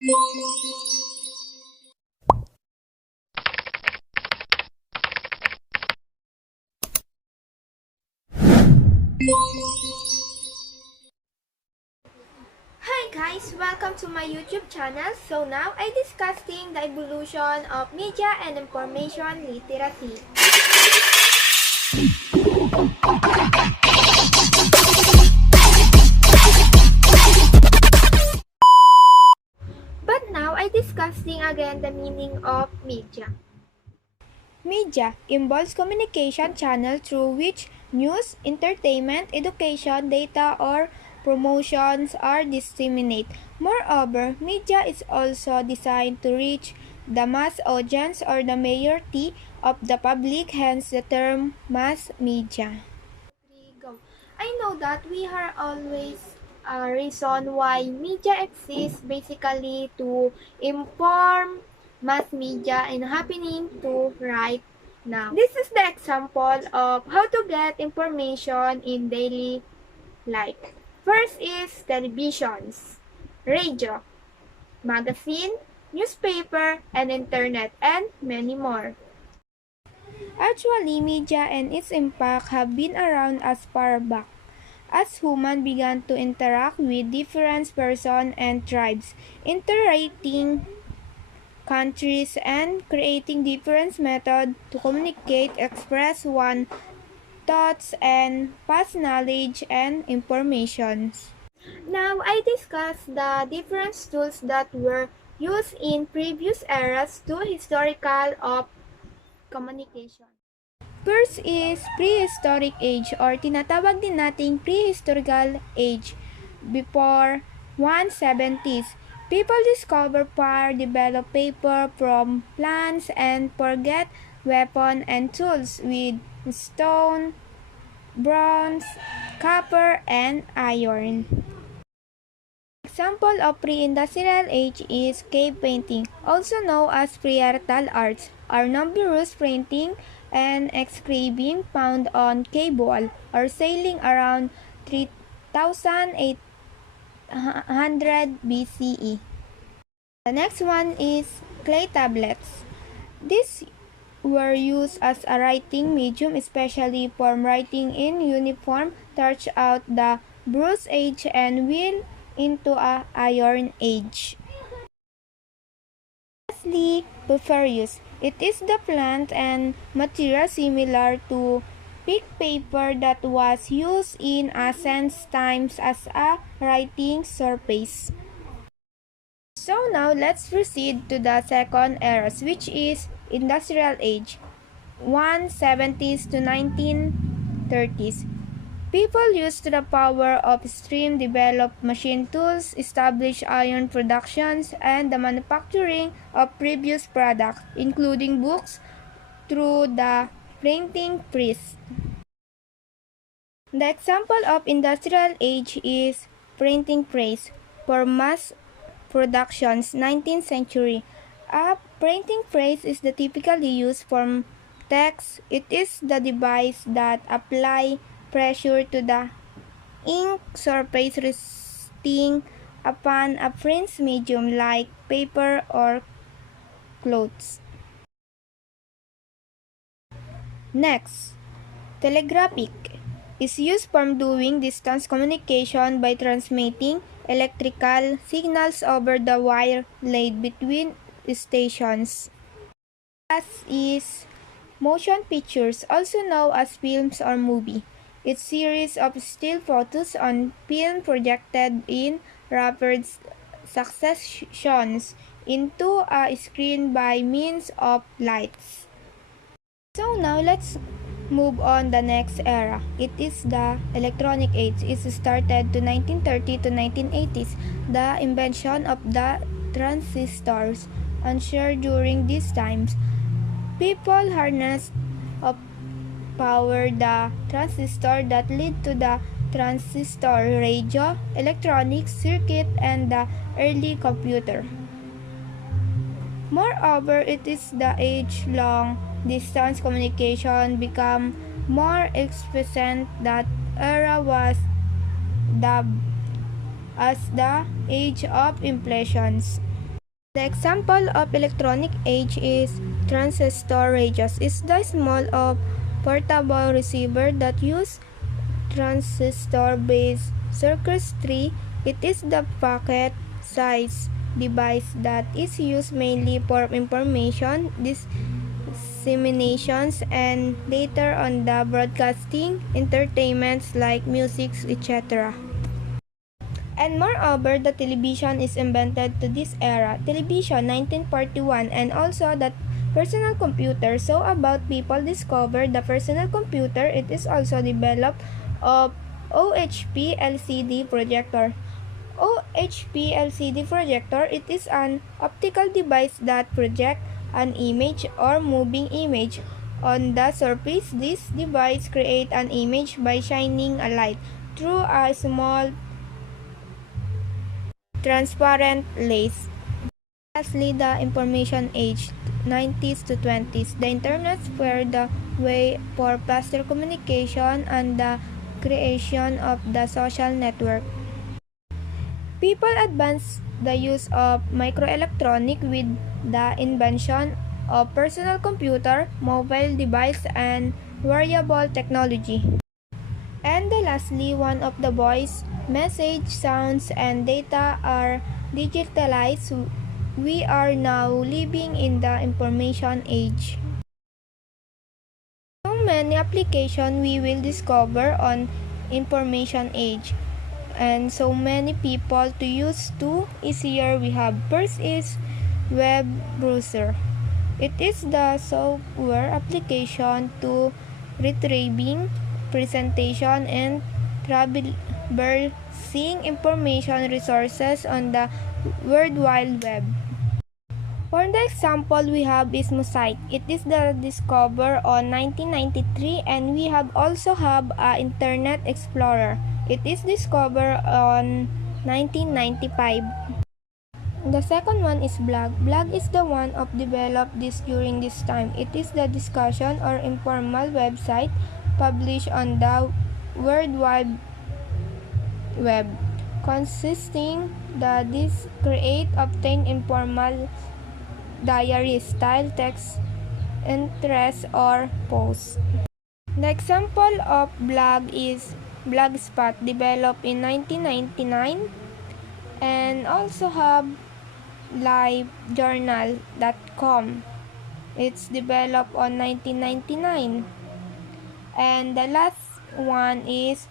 Hi guys! Welcome to my YouTube channel. So now I discussing the evolution of media and information literacy. But now I discussing again the meaning of media. Media involves communication channel through which news, entertainment, education, data, or promotions are disseminated. Moreover, media is also designed to reach the mass audience or the majority of the public, hence the term mass media. I know that we are always a reason why media exists, basically to inform mass media and happening to right now. This is the example of how to get information in daily life. First is televisions, radio, magazine, newspaper, and internet, and many more. Actually, media and its impact have been around as far back as humans began to interact with different persons and tribes, interacting countries and creating different methods to communicate, express one's thoughts, and pass knowledge and information. Now, I discuss the different tools that were used in previous eras to historical of communication. First is prehistoric age or tinatawag din nating prehistorical age. Before 170s, people discover fire, develop paper from plants, and forget weapon and tools with stone, bronze, copper, and iron. Example of pre-industrial age is cave painting, also known as pre-artal arts, are numerous printing and engraving found on cave wall or sailing around 3800 BCE. The next one is clay tablets. These were used as a writing medium, especially for writing in uniform, throughout the Bronze Age and will into a Iron Age. Lastly, papyrus. It is the plant and material similar to pig paper that was used in ancient times as a writing surface. So now let's proceed to the second era, which is Industrial Age, 170s to 1930s. People used the power of steam, developed machine tools, established iron productions, and the manufacturing of previous products, including books, through the printing press. The example of industrial age is printing press for mass productions, 19th century. A printing press is the typically used for text. It is the device that applies pressure to the ink surface resting upon a print medium like paper or clothes. Next, telegraphic is used for doing distance communication by transmitting electrical signals over the wire laid between stations. Last is motion pictures, also known as films or movie. It's series of still photos on film projected in rapid successions into a screen by means of lights. So now let's move on the next era. It is the electronic age. It started to 1930 to 1980s. The invention of the transistors ensured during these times. People harnessed of power the transistor that led to the transistor radio, electronic circuit, and the early computer. Moreover, it is the age-long distance communication become more efficient. That era was dubbed as the age of inflations. The example of electronic age is transistor radios is the small of portable receiver that use transistor-based circuitry. It is the pocket-sized device that is used mainly for information disseminations and later on the broadcasting entertainments like music, etc. And moreover, the television is invented to this era, television 1941, and also the personal computer. So about people discovered the personal computer, it is also developed of OHP LCD projector. OHP LCD projector, it is an optical device that projects an image or moving image on the surface. This device creates an image by shining a light through a small transparent lace. Lastly, the information age, 90s to 20s. The internet were the way for faster communication and the creation of the social network. People advanced the use of microelectronics with the invention of personal computer, mobile device, and wearable technology. And lastly, one of the voice, message, sounds, and data are digitalized. We are now living in the information age. So many applications we will discover on information age, and so many people to use to easier we have. First is web browser. It is the software application to retrieving presentation and traversing information resources on the World Wide Web. For the example we have is Mosaic. It is the discovered on 1993, and we have also have a Internet Explorer. It is discovered on 1995. The second one is blog. Blog is the one of developed this during this time. It is the discussion or informal website published on the World Wide Web, consisting the this create obtain informal diary style text interest or post. The example of blog is Blogspot, developed in 1999, and also have livejournal.com. It's developed on 1999. And the last one is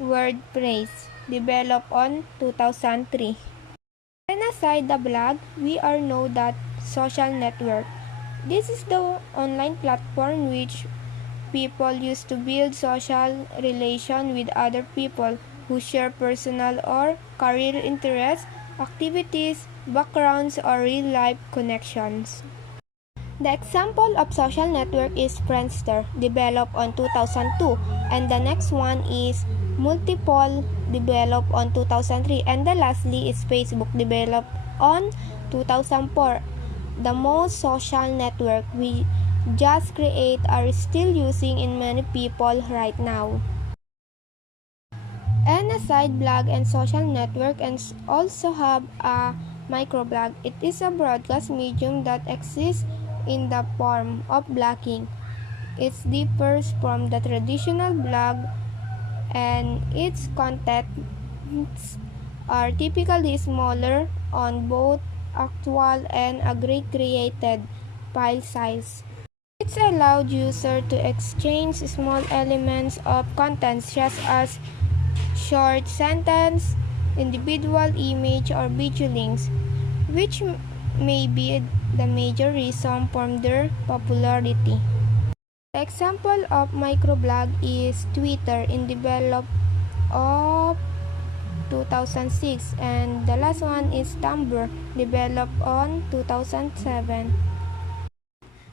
WordPress, developed on 2003. And aside the blog, we all know that social network. This is the online platform which people use to build social relation with other people who share personal or career interests, activities, backgrounds, or real-life connections. The example of social network is Friendster, developed on 2002, and the next one is Multiple, developed on 2003, and the lastly is Facebook, developed on 2004. The most social network we just create are still using in many people right now. And aside blog and social network, and also have a microblog. It is a broadcast medium that exists in the form of blogging. It differs from the traditional blog, and its contents are typically smaller on both actual and created file size. It allowed users to exchange small elements of content such as short sentence, individual image, or video links, which may be the major reason for their popularity. The example of microblog is Twitter, in developed of 2006, and the last one is Tumblr, developed on 2007.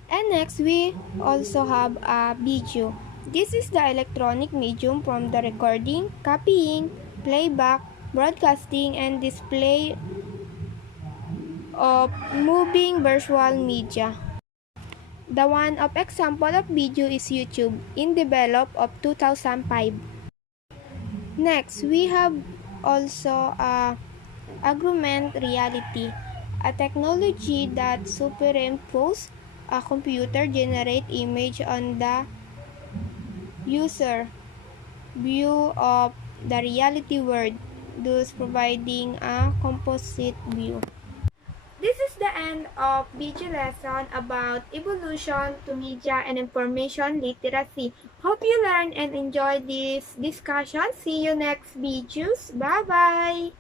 And next, we also have a video. This is the electronic medium from the recording, copying, playback, broadcasting, and display of moving virtual media. The one of example of video is YouTube, in develop of 2005. Next, we have also augmented reality. a technology that superimposes a computer-generated image on the user view of the reality world, thus providing a composite view. This is the end of video lesson about evolution to media and information literacy. Hope you learned and enjoyed this discussion. See you next videos. Bye-bye!